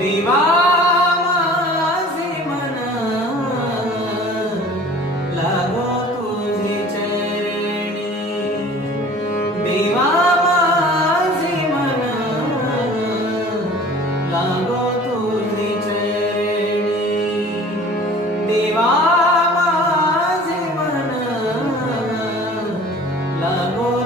देवा माझे मन. लागो तुझे चरणी. लागो तुझे चरणी. देवा माझे लागो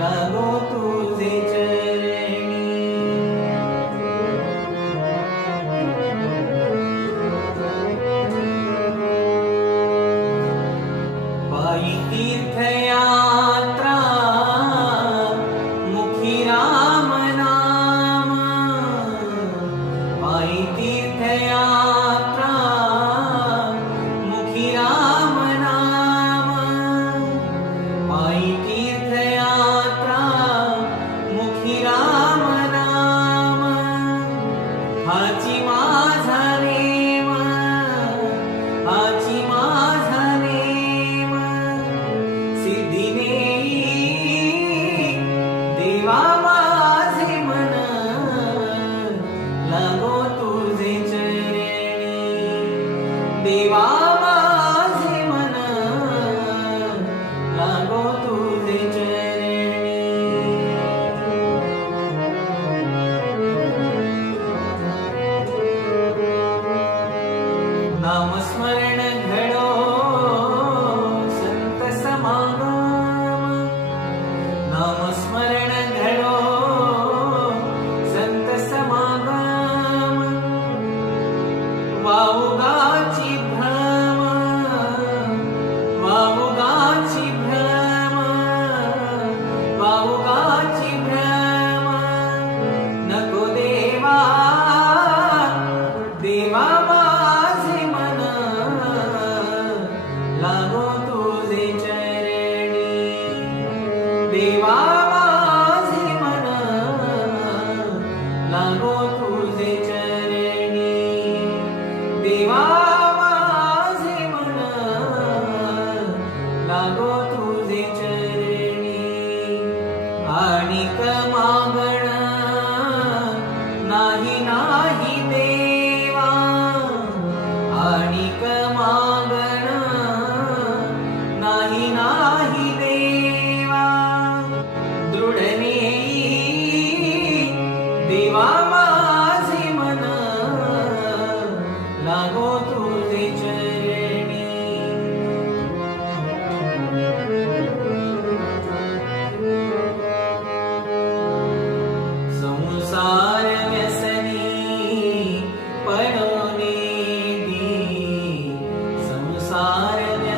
la হাজি মা देवा माझे मन लागो तुझे चरणी. देवा माझे मन लागो चरणी. आणि मागण नाही नाही देवा. आणि Amen.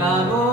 La